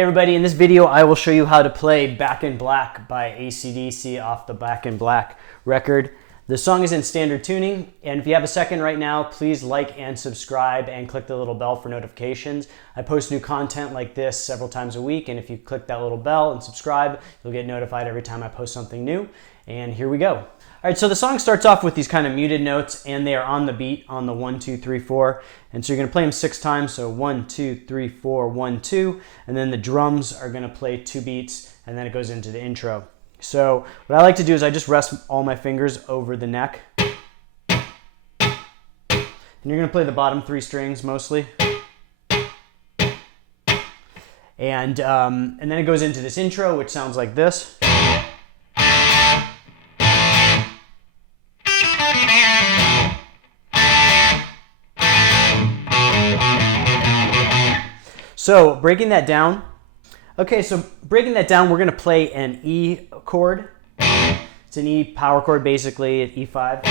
Hey everybody, in this video I will show you how to play Back in Black by AC/DC off the Back in Black record. The song is in standard tuning, and if you have a second right now, please like and subscribe and click the little bell for notifications. I post new content like this several times a week, and if you click that little bell and subscribe, you'll get notified every time I post something new. And here we go. All right, so the song starts off with these kind of muted notes, and they are on the beat on the 1, 2, 3, 4. And so you're gonna play them 6 times, so 1, 2, 3, 4, 1, 2, and then the drums are gonna play 2 beats, and then it goes into the intro. So what I like to do is I just rest all my fingers over the neck. And you're gonna play the bottom 3 strings mostly. And then it goes into this intro, which sounds like this. So breaking that down, we're gonna play an E chord. It's an E power chord, basically, an E5.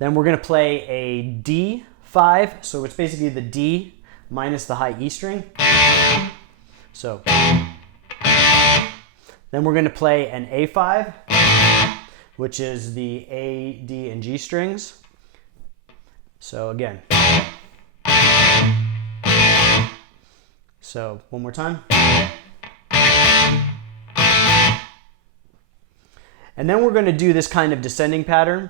Then we're gonna play a D5, so it's basically the D minus the high E string. So, then we're gonna play an A5, which is the A, D, and G strings. So again. So one more time. And then we're going to do this kind of descending pattern,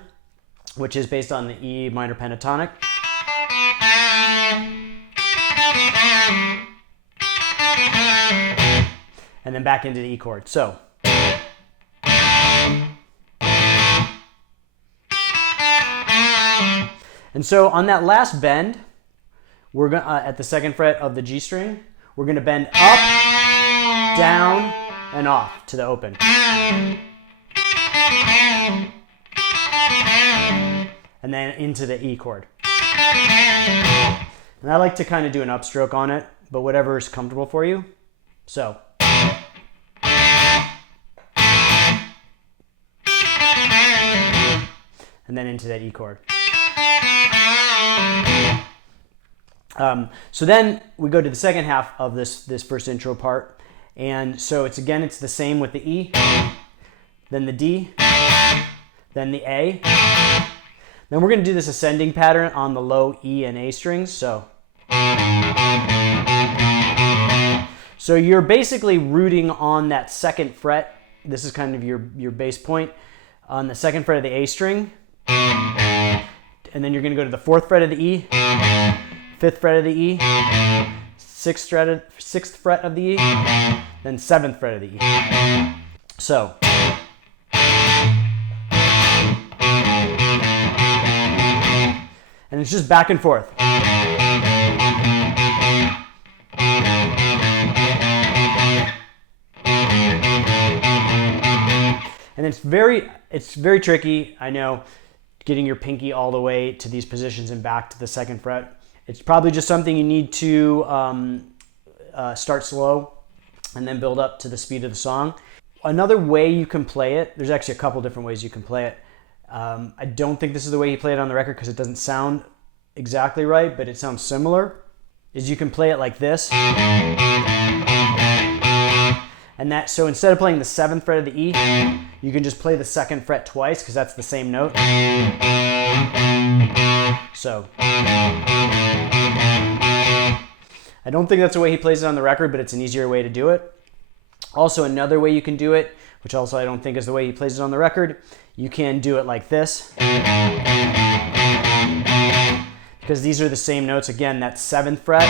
which is based on the E minor pentatonic. And then back into the E chord. So. And so on that last bend, we're going at the 2nd fret of the G string, we're going to bend up, down, and off to the open. And then into the E chord. And I like to kind of do an upstroke on it, but whatever is comfortable for you. So. And then into that E chord. So then we go to the second half of this first intro part, and so it's the same with the E, then the D, then the A. Then we're going to do this ascending pattern on the low E and A strings. So you're basically rooting on that 2nd fret. This is kind of your bass point on the 2nd fret of the A string, and then you're going to go to the 4th fret of the E. 5th fret of the E, 6th fret of the E, then 7th fret of the E. So. And it's just back and forth. And it's very tricky, I know, getting your pinky all the way to these positions and back to the 2nd fret. It's probably just something you need to start slow and then build up to the speed of the song. Another way you can play it, there's actually a couple different ways you can play it. I don't think this is the way he played it on the record because it doesn't sound exactly right, but it sounds similar, is you can play it like this. And so instead of playing the 7th fret of the E, you can just play the 2nd fret twice because that's the same note. So. I don't think that's the way he plays it on the record, but it's an easier way to do it. Also, another way you can do it, which also I don't think is the way he plays it on the record, you can do it like this. Because these are the same notes. Again, that 7th fret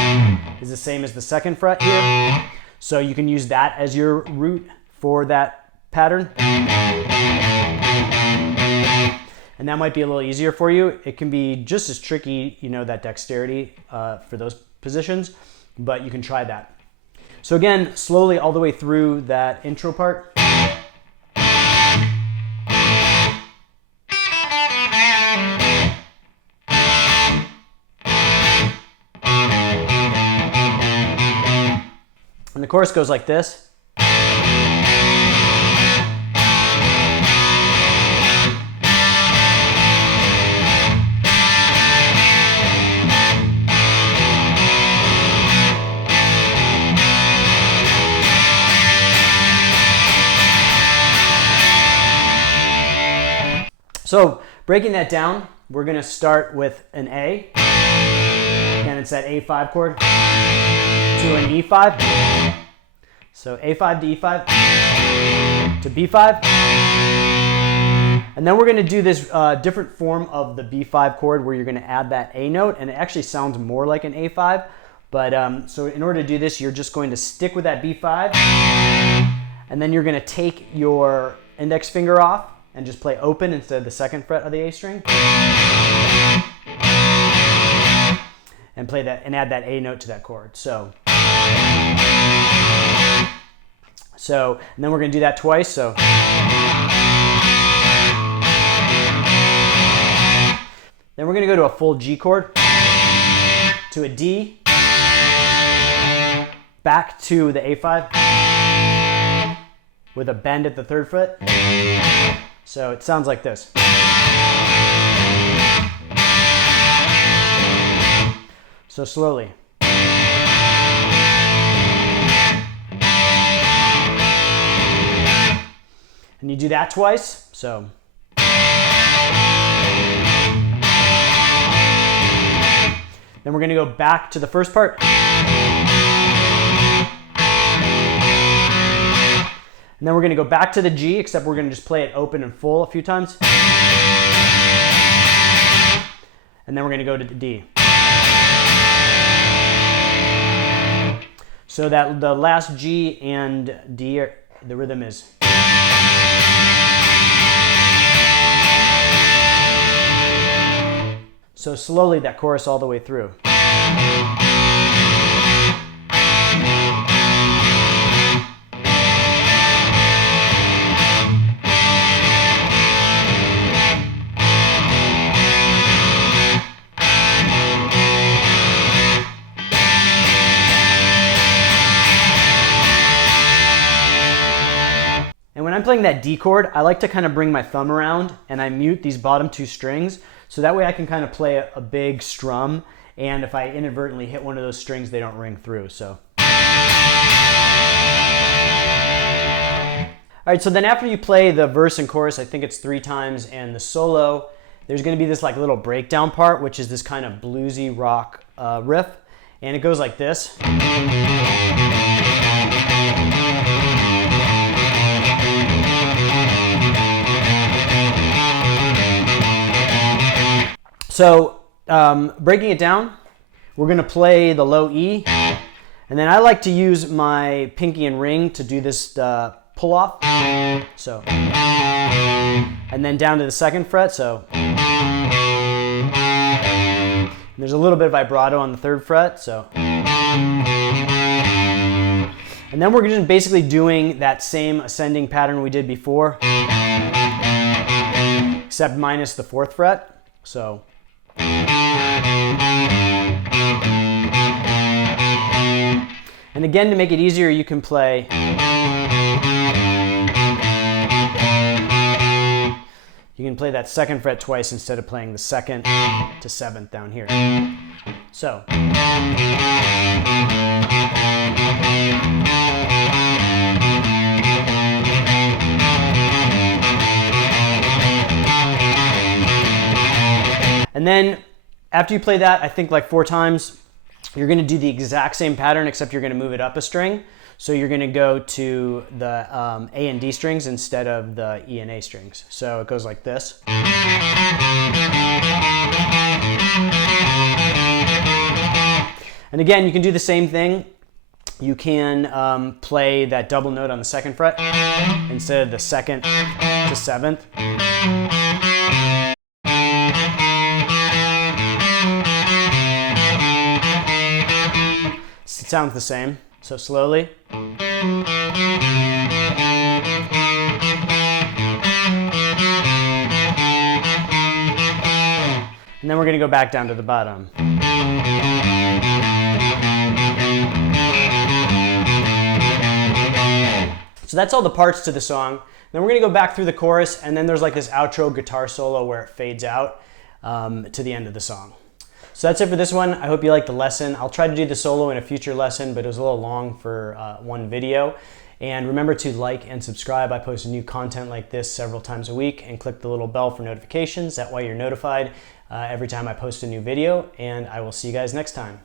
is the same as the 2nd fret here. So you can use that as your root for that pattern. And that might be a little easier for you. It can be just as tricky, that dexterity for those positions, but you can try that. So again, slowly all the way through that intro part. And the chorus goes like this. So breaking that down, we're going to start with an A. Again, it's that A5 chord to an E5. So A5 to E5 to B5. And then we're going to do this different form of the B5 chord where you're going to add that A note, and it actually sounds more like an A5. But so in order to do this, you're just going to stick with that B5, and then you're going to take your index finger off and just play open instead of the second fret of the A string. And play that and add that A note to that chord. So and then we're going to do that twice. So then we're going to go to a full G chord, to a D, back to the A5 with a bend at the third fret. So it sounds like this. So slowly. And you do that twice. So then we're going to go back to the first part. And then we're going to go back to the G, except we're going to just play it open and full a few times. And then we're going to go to the D. So that the last G and D, the rhythm is. So slowly that chorus all the way through. And when I'm playing that D chord, I like to kind of bring my thumb around and I mute these bottom two strings, so that way I can kind of play a big strum, and if I inadvertently hit one of those strings, they don't ring through. So. All right, so then after you play the verse and chorus, I think it's 3 times, and the solo, there's going to be this like little breakdown part, which is this kind of bluesy rock riff, and it goes like this. So breaking it down, we're going to play the low E, and then I like to use my pinky and ring to do this pull off. So, and then down to the second fret. So, and there's a little bit of vibrato on the third fret. So, and then we're just basically doing that same ascending pattern we did before, except minus the 4th fret. So. And again, to make it easier, you can play. You can play that 2nd fret twice instead of playing the 2nd to 7th down here. So. And then after you play that, I think like 4 times, you're going to do the exact same pattern, except you're going to move it up a string. So you're going to go to the A and D strings instead of the E and A strings. So it goes like this. And again, you can do the same thing. You can play that double note on the 2nd fret instead of the 2nd to 7th. It sounds the same, so slowly. And then we're going to go back down to the bottom. So that's all the parts to the song. Then we're going to go back through the chorus, and then there's like this outro guitar solo where it fades out to the end of the song. So that's it for this one. I hope you liked the lesson. I'll try to do the solo in a future lesson, but it was a little long for one video. And remember to like and subscribe. I post new content like this several times a week, and click the little bell for notifications. That way you're notified every time I post a new video, and I will see you guys next time.